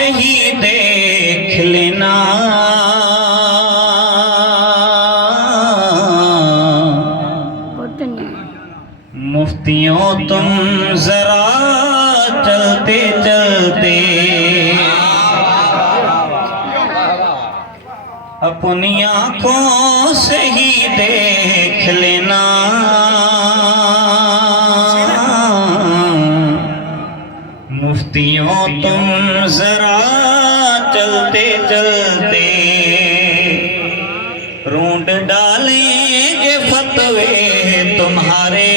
से ही देख लेना, मुफ्तियों तुम जरा चलते चलते अपनी आंखों से ही देख लेना, मुफ्तियों तुम जरा चलते चलते रूंढ डालेंगे फतवे तुम्हारे,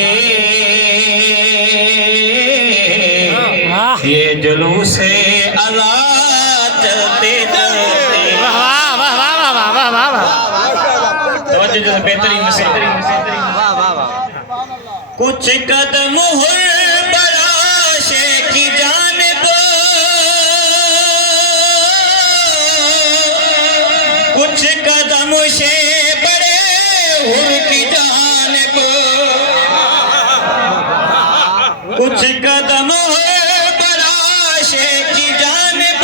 ये जुलूसे अज़ा चलते चलते। बेहतरीन कुछ कदम बराशे की जानिब, कुछ कदम से बड़े हुर की जानिब, कुछ कदम बराशे की जानिब,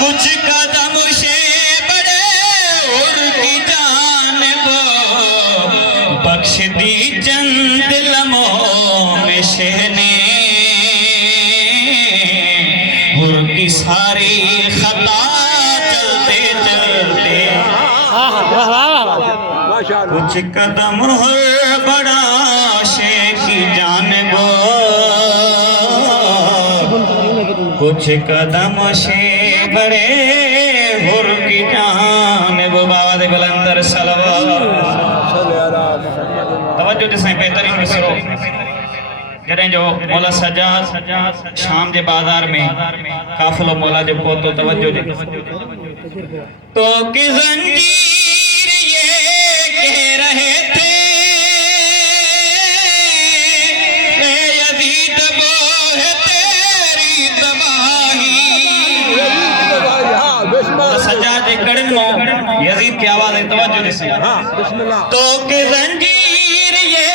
कुछ कदम से बड़े हुर की जानिब, बख्श दी चंद लम्हों में शहने हुर की सारी खता चलते चलते। कुछ कदम बड़ा शेख की जानिब, कुछ कदम से बड़े हुर की जानिब। बाबा दे बुलंदर सलवात तवज्जो दिसाई बेहतरीन मिसरो। जॾहिं जो मौला सजाद शाम जे बाज़ार में काफ़िलो मौला जो पहुतो, तवज्जो ॾे। तो की ज़ंजीर ये कह रहे थे, ए यज़ीद वो है तेरी तबाही। सजाद के कड़न में यज़ीद की आवाज़ है, तवज्जो ॾिसो। तो की ज़ंजीर ये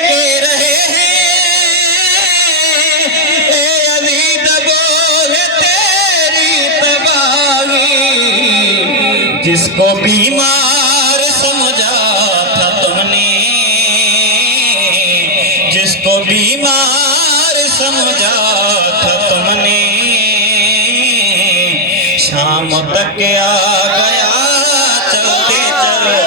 कह रहे हैं, ए यज़ीद वो है तेरी तबाही। जिसको बीमार समझा था तुमने, जिसको बीमार समझा था तुमने, शाम तक आ गया चलते चलते।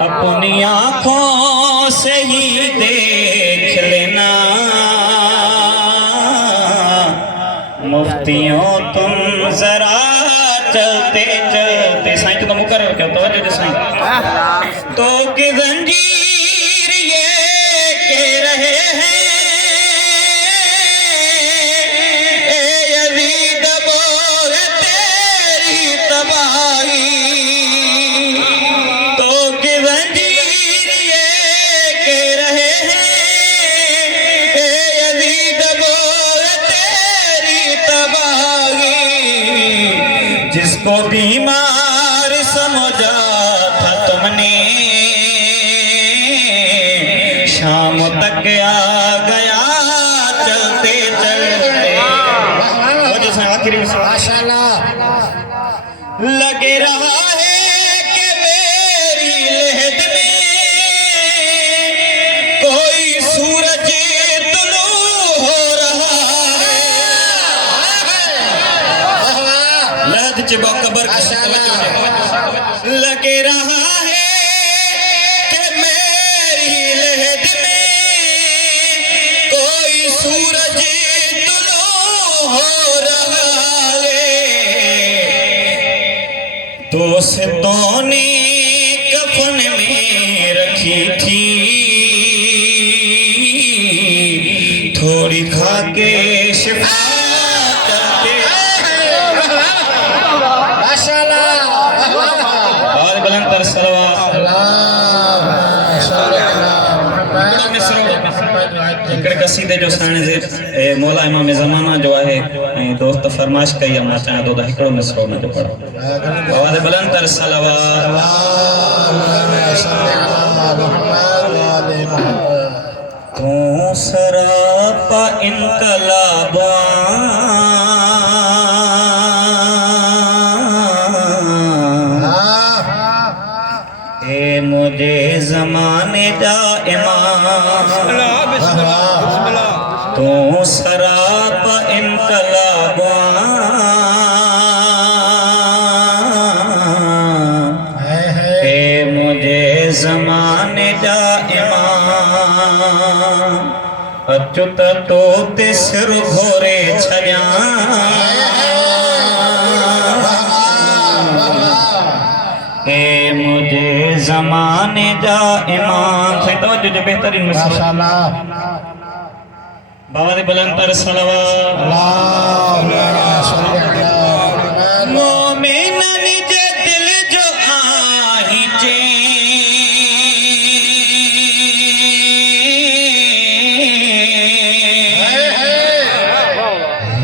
अपनी आंखों से ही देख लेना, मुफ्तियों तुम जरा चलते चलते। साईं तो मुकर्रर क्यों, तवज्जो दे साईं। तो कि ज़ंजीर ये कह रहे हैं, ए यज़ीद वो है तेरी तबाही। तो कि ज़ंजीर ये कह रहे हैं, ए यज़ीद वो है तेरी तबाही। जिसको बीमार समझा था तुमने, शाम तक आ गया चलते चलते। आखिरी माशाअल्लाह लगे रहा है कि मेरी लहद में कोई सूरज तुलू हो रहा है। लहद चिबा कबर की शक्ल लगे रहा है कि मेरी लहद में कोई सूरज तुलू हो रहा है। दोस्तों ने कफन में रखी थी, थोड़ी खा के शिफा करके। माशाअल्लाह और बुलंद सलवात। कसीदे जो साने से मौला इमाम ज़माना जो है दोस्त फरमाइश कई हम चाहे तो हिकड़ो मिसरो न जो पढ़ो। आवाज़ बुलंद तर सलवात। तू सरापा इनकलाब ए मुझे ज़माने दा इमाम तू सरापा इनकलाब ए मुझे ज़माने दा इमाम अच्युत तो ते सिर घोरे छजा ए मुझे ज़माने दा इमाम से तवज्जो जो बेहतरीन माशाअल्लाह बाबा दे बुलंदतर सलावत मोमिनन जे दिल जो आही चे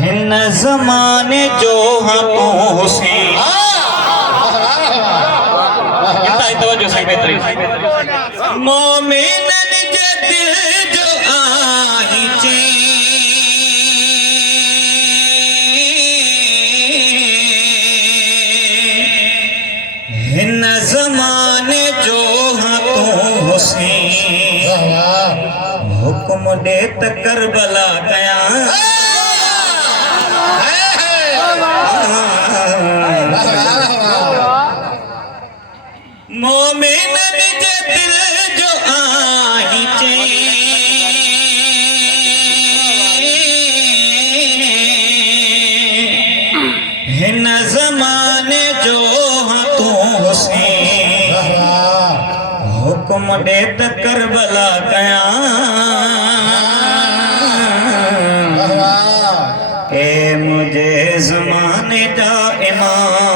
हिन ज़माने जो हाँ तू हुसैन तवज्जो से बेहतरीन मोमिनन जे दिल जो आही चे हिन ज़माने जो हाँ तू हुसैन हुक्म दे त करबला कया मोमिनन जे दिल जो आही चे हिन ज़माने जो हाँ तू हुसैन हुक्म दे त करबला कया ए मुझे ज़माने दा इमाम